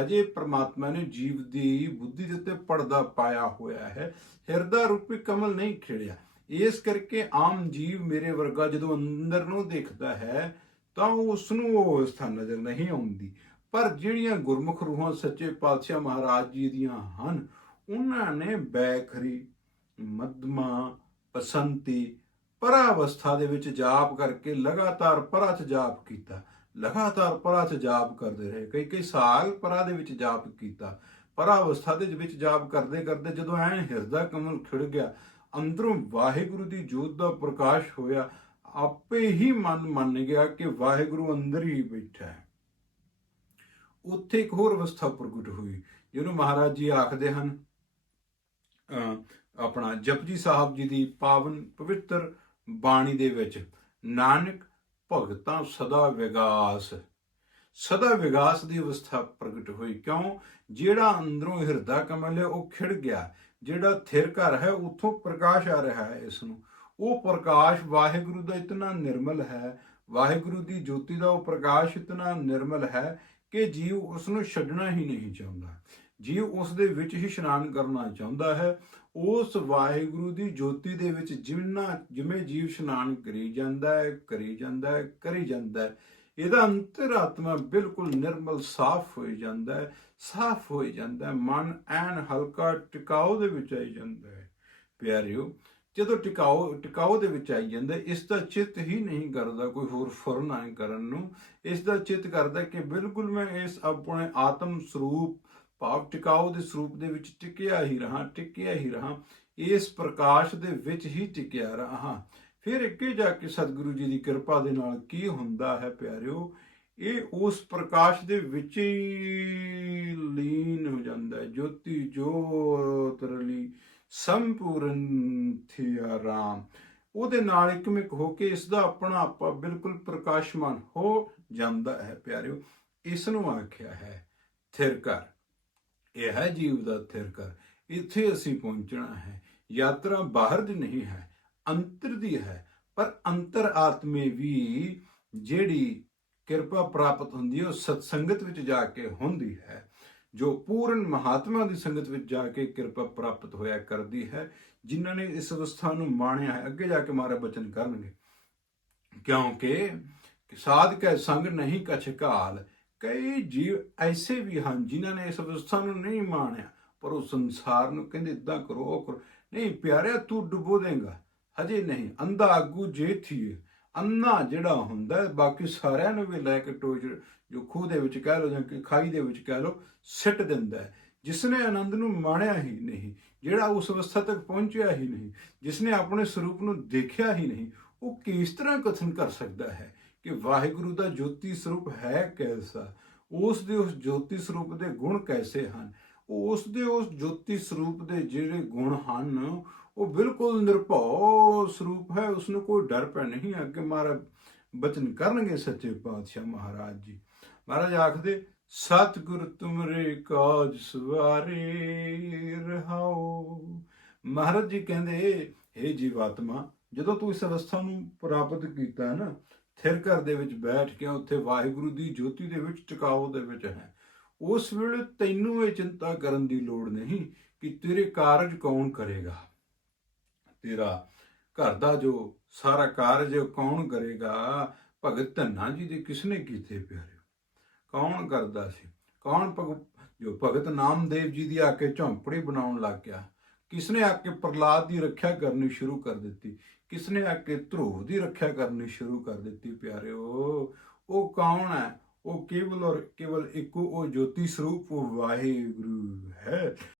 ਹਜੇ ਪ੍ਰਮਾਤਮਾ ਨੇ ਜੀਵ ਦੀ ਬੁੱਧੀ ਦੇ ਉੱਤੇ ਪਰਦਾ ਪਾਇਆ ਹੋਇਆ ਹੈ। ਹਿਰਦਾ ਰੂਪੀ ਕਮਲ ਨਹੀਂ ਖਿੜਿਆ। ਇਸ ਕਰਕੇ ਆਮ ਜੀਵ ਮੇਰੇ ਵਰਗਾ ਜਦੋਂ ਅੰਦਰ ਨੂੰ ਦੇਖਦਾ ਹੈ, ਤਾਂ ਉਸ ਨੂੰ ਉਹ ਅਵਸਥਾ ਨਜ਼ਰ ਨਹੀਂ ਆਉਂਦੀ। ਪਰ ਜਿਹੜੀਆਂ ਗੁਰਮੁਖ ਰੂਹਾਂ ਸੱਚੇ ਪਾਤਸ਼ਾਹ ਮਹਾਰਾਜ ਜੀ ਦੀਆਂ ਹਨ, ਉਹਨਾਂ ਨੇ ਬੈਖਰੀ, ਮਧਮਾ ਪਸੰਤੀ ਪਰਾਵਸਥਾ ਦੇ ਵਿੱਚ ਜਾਪ ਕਰਕੇ ਲਗਾਤਾਰ ਪਰਾ ਚ ਜਾਪ ਕੀਤਾ। ਲਗਾਤਾਰ ਪਰਾ ਚ ਜਾਪ ਕਰਦੇ ਰਹੇ। ਕਈ ਕਈ ਸਾਲ ਪਰਾ ਦੇ ਵਿੱਚ ਜਾਪ ਕੀਤਾ। ਪਰਾਵਸਥਾ ਦੇ ਵਿੱਚ ਜਾਪ ਕਰਦੇ ਕਰਦੇ ਜਦੋਂ ਐਨ ਹਿਰਦਾ ਕਮਲ ਖਿੜ ਗਿਆ, ਅੰਦਰੋਂ ਵਾਹਿਗੁਰੂ ਦੀ ਜੋਤ ਦਾ ਪ੍ਰਕਾਸ਼ ਹੋਇਆ, ਆਪੇ ਹੀ ਮਨ ਮੰਨ ਗਿਆ ਕਿ ਵਾਹਿਗੁਰੂ ਅੰਦਰ ਹੀ ਬੈਠਾ ਹੈ। ਉੱਥੇ ਇੱਕ ਹੋਰ ਅਵਸਥਾ ਪ੍ਰਗਟ ਹੋਈ, ਜਿਹਨੂੰ ਮਹਾਰਾਜ ਜੀ ਆਖਦੇ ਹਨ, ਅਹ ਆਪਣਾ ਜਪਜੀ ਸਾਹਿਬ ਜੀ ਦੀ ਪਾਵਨ ਪਵਿੱਤਰ ਬਾਣੀ ਦੇ ਵਿੱਚ, ਨਾਨਕ ਭਗਤਾਂ ਸਦਾ ਵਿਗਾਸ। ਸਦਾ ਵਿਗਾਸ ਦੀ ਅਵਸਥਾ ਪ੍ਰਗਟ ਹੋਈ। ਕਿਉਂ? ਜਿਹੜਾ ਅੰਦਰੋਂ ਹਿਰਦਾ ਕਮਲ ਹੈ, ਉਹ ਖਿੜ ਗਿਆ। ਜਿਹੜਾ ਥਿਰ ਘਰ ਹੈ, ਉੱਥੋਂ ਪ੍ਰਕਾਸ਼ ਆ ਰਿਹਾ ਹੈ ਇਸ ਨੂੰ। ਉਹ ਪ੍ਰਕਾਸ਼ ਵਾਹਿਗੁਰੂ ਦਾ ਇਤਨਾ ਨਿਰਮਲ ਹੈ, ਵਾਹਿਗੁਰੂ ਦੀ ਜੋਤੀ ਦਾ ਉਹ ਪ੍ਰਕਾਸ਼ ਇਤਨਾ ਨਿਰਮਲ ਹੈ ਕਿ ਜੀਵ ਉਸ ਨੂੰ ਛੱਡਣਾ ਹੀ ਨਹੀਂ ਚਾਹੁੰਦਾ। ਜੀਵ ਉਸ ਦੇ ਵਿੱਚ ਹੀ ਇਸ਼ਨਾਨ ਕਰਨਾ ਚਾਹੁੰਦਾ ਹੈ ਉਸ ਵਾਹਿਗੁਰੂ ਦੀ ਜੋਤੀ ਦੇ ਵਿੱਚ ਜਿੰਨਾ ਜਿਵੇਂ ਜੀਵ ਇਸ਼ਨਾਨ ਕਰੀ ਜਾਂਦਾ ਹੈ ਕਰੀ ਜਾਂਦਾ ਹੈ ਕਰੀ ਜਾਂਦਾ ਹੈ ਇਹਦਾ ਅੰਤਰਾਤਮਾ ਬਿਲਕੁਲ ਨਿਰਮਲ ਸਾਫ਼ ਹੋ ਜਾਂਦਾ ਹੈ ਸਾਫ਼ ਹੋ ਜਾਂਦਾ ਹੈ ਮਨ ਐਨ ਹਲਕਾ ਟਿਕਾਓ ਦੇ ਵਿੱਚ ਆਈ ਜਾਂਦਾ ਹੈ। ਪਿਆਰਿਓ ਜਦੋਂ ਟਿਕਾਓ ਟਿਕਾਓ ਦੇ ਵਿੱਚ ਆਈ ਜਾਂਦਾ ਹੈ, ਇਸ ਦਾ ਚਿੱਤ ਹੀ ਨਹੀਂ ਕਰਦਾ ਕੋਈ ਹੋਰ ਫੁਰਨਾ ਕਰਨ ਨੂੰ ਇਸ ਦਾ ਚਿੱਤ ਕਰਦਾ ਕਿ ਬਿਲਕੁਲ ਮੈਂ ਇਸ ਆਪਣੇ ਆਤਮ ਸਰੂਪ ਭਾਵ ਟਿਕਾਓ ਦੇ ਸਰੂਪ ਦੇ ਵਿੱਚ ਟਿਕਿਆ ਹੀ ਰਹਾ, ਟਿਕਿਆ ਹੀ ਰਹਾ, ਇਸ ਪ੍ਰਕਾਸ਼ ਦੇ ਵਿੱਚ ਹੀ ਟਿਕਿਆ ਰਹਾ। ਫਿਰ ਅੱਗੇ ਜਾ ਕੇ ਸਤਿਗੁਰੂ ਜੀ ਦੀ ਕਿਰਪਾ ਦੇ ਨਾਲ ਕੀ ਹੁੰਦਾ ਹੈ ਪਿਆਰਿਓ? ਇਹ ਉਸ ਪ੍ਰਕਾਸ਼ ਦੇ ਵਿੱਚ ਹੀ ਲੀਨ ਹੋ ਜਾਂਦਾ ਹੈ। ਜੋਤੀ ਜੋਤ ਰਲੀ ਸੰਪੂਰਨ ਥਿਆ ਰਾਮ। ਉਹਦੇ ਨਾਲ ਇੱਕਮਿਕ ਹੋ ਕੇ ਇਸ ਦਾ ਆਪਣਾ ਆਪਾ ਬਿਲਕੁਲ ਪ੍ਰਕਾਸ਼ਮਾਨ ਹੋ ਜਾਂਦਾ ਹੈ ਪਿਆਰਿਓ। ਇਸ ਨੂੰ ਆਖਿਆ ਹੈ ਥਿਰ ਕਰ ਇਹ ਹੈ ਜੀਵ ਦਾ ਥਿਰ ਕਰ ਇੱਥੇ ਅਸੀਂ ਪਹੁੰਚਣਾ ਹੈ। ਯਾਤਰਾ ਬਾਹਰ ਦੀ ਨਹੀਂ ਹੈ, ਅੰਤਰ ਦੀ ਹੈ। ਪਰ ਅੰਤਰ ਆਤਮੇ ਵੀ ਜਿਹੜੀ ਕਿਰਪਾ ਪ੍ਰਾਪਤ ਹੁੰਦੀ ਹੈ, ਉਹ ਸਤਸੰਗਤ ਵਿੱਚ ਜਾ ਕੇ ਹੁੰਦੀ ਹੈ। ਜੋ ਪੂਰਨ ਮਹਾਤਮਾ ਦੀ ਸੰਗਤ ਵਿੱਚ ਜਾ ਕੇ ਕਿਰਪਾ ਪ੍ਰਾਪਤ ਹੋਇਆ ਕਰਦੀ ਹੈ, ਜਿਨ੍ਹਾਂ ਨੇ ਇਸ ਅਵਸਥਾ ਨੂੰ ਮਾਣਿਆ ਹੈ, ਅੱਗੇ ਜਾ ਕੇ ਮਾਰੇ ਬਚਨ ਕਰਨਗੇ। ਕਿਉਂਕਿ ਸਾਧਕੈ ਸੰਗ ਨਹੀਂ ਕਛ ਕਾਲ ਕਈ ਜੀਵ ਐਸੇ ਵੀ ਹਨ ਜਿਨ੍ਹਾਂ ਨੇ ਇਸ ਅਵਸਥਾ ਨੂੰ ਨਹੀਂ ਮਾਣਿਆ, ਪਰ ਉਹ ਸੰਸਾਰ ਨੂੰ ਕਹਿੰਦੇ ਇਦਾਂ ਕਰੋ, ਉਹ ਕਰੋ। ਨਹੀਂ, ਪਿਆਰਿਆ, ਤੂੰ ਡੁੱਬੋ ਦੇਗਾ। ਹਜੇ ਨਹੀਂ, ਅੰਧਾ ਆਗੂ ਜੇ ਥੀਏ, ਅੰਨਾ ਜਿਹੜਾ ਹੁੰਦਾ, ਬਾਕੀ ਸਾਰਿਆਂ ਨੂੰ ਵੀ ਲੈ ਕੇ ਟੋਚ ਜੋ ਖੂਹ ਦੇ ਵਿੱਚ ਕਹਿ ਲੋ ਜਾਂ ਕਿ ਖਾਈ ਦੇ ਵਿੱਚ ਕਹਿ ਲੋ ਸਿੱਟ ਦਿੰਦਾ ਹੈ। ਜਿਸਨੇ ਆਨੰਦ ਨੂੰ ਮਾਣਿਆ ਹੀ ਨਹੀਂ, ਜਿਹੜਾ ਉਸ ਅਵਸਥਾ ਤੱਕ ਪਹੁੰਚਿਆ ਹੀ ਨਹੀਂ, ਜਿਸਨੇ ਆਪਣੇ ਸਰੂਪ ਨੂੰ ਦੇਖਿਆ ਹੀ ਨਹੀਂ, ਉਹ ਕਿਸ ਤਰ੍ਹਾਂ ਕਥਨ ਕਰ ਸਕਦਾ ਹੈ? ਕਿ ਵਾਹਿਗੁਰੂ ਦਾ ਜੋਤੀ ਸਰੂਪ ਹੈ ਕੈਸਾ? ਉਸ ਦੇ ਉਸ ਜੋਤੀ ਸਰੂਪ ਦੇ ਗੁਣ ਕੈਸੇ ਹਨ? ਉਸ ਦੇ ਉਸ ਜੋਤੀ ਸਰੂਪ ਦੇ ਜਿਹੜੇ ਗੁਣ ਹਨ, ਉਹ ਬਿਲਕੁਲ ਨਿਰਭਉ ਸਰੂਪ ਹੈ। ਉਸ ਨੂੰ ਕੋਈ ਡਰ ਪੈ ਨਹੀਂ। ਅੱਗੇ ਮਹਾਰਾਜ ਬਚਨ ਕਰਨਗੇ ਸੱਚੇ ਪਾਤਸ਼ਾਹ ਮਹਾਰਾਜ ਜੀ। ਮਹਾਰਾਜ ਆਖਦੇ, ਸਤਿਗੁਰ ਤੁਮਰੇ ਕਾਜ ਸਵਾਰੇ ਰਹਾਓ। ਮਹਾਰਾਜ ਜੀ ਕਹਿੰਦੇ हे ਜੀਵਾਤਮਾ, ਜਦੋਂ ਤੂੰ ਇਸ ਅਵਸਥਾ ਨੂੰ ਪ੍ਰਾਪਤ ਕੀਤਾ ਨਾ ਥਿਰ ਘਰ ਦੇ ਵਿੱਚ ਬੈਠ ਕੇ ਉੱਥੇ ਵਾਹਿਗੁਰੂ ਦੀ ਜੋਤੀ ਦੇ ਵਿੱਚ ਟਿਕਾਓ ਦੇ ਵਿੱਚ ਹੈ। ਉਸ ਵੇਲੇ ਤੈਨੂੰ ਇਹ ਚਿੰਤਾ ਕਰਨ ਦੀ ਲੋੜ ਨਹੀਂ ਕਿ ਤੇਰੇ ਕਾਰਜ ਕੌਣ ਕਰੇਗਾ। ਤੇਰਾ ਘਰ ਦਾ ਜੋ ਸਾਰਾ ਕਾਰਜ ਕੌਣ ਕਰੇਗਾ? ਭਗਤ ਧੰਨਾ ਜੀ ਦੇ ਕਿਸਨੇ ਕੀਤੇ ਪਿਆਰੇ ਕੌਣ ਕਰਦਾ ਸੀ? ਕੌਣ ਭਗ, ਜੋ ਭਗਤ ਨਾਮਦੇਵ ਜੀ ਦੀ ਆ ਕੇ ਝੌਂਪੜੀ ਬਣਾਉਣ ਲੱਗ ਗਿਆ? ਕਿਸਨੇ ਆ ਕੇ ਪ੍ਰਲਾਦ ਦੀ ਰੱਖਿਆ ਕਰਨੀ ਸ਼ੁਰੂ ਕਰ ਦਿੱਤੀ? ਕਿਸਨੇ ਆ ਕੇ ਧਰੂਵ ਦੀ ਰੱਖਿਆ ਕਰਨੀ ਸ਼ੁਰੂ ਕਰ ਦਿੱਤੀ, ਪਿਆਰਿਓ? ਉਹ ਕੌਣ ਹੈ? ਉਹ ਕੇਵਲ ਔਰ ਕੇਵਲ ਇੱਕੋ ਉਹ ਜੋਤੀ ਸਰੂਪ ਵਾਹਿਗੁਰੂ ਹੈ।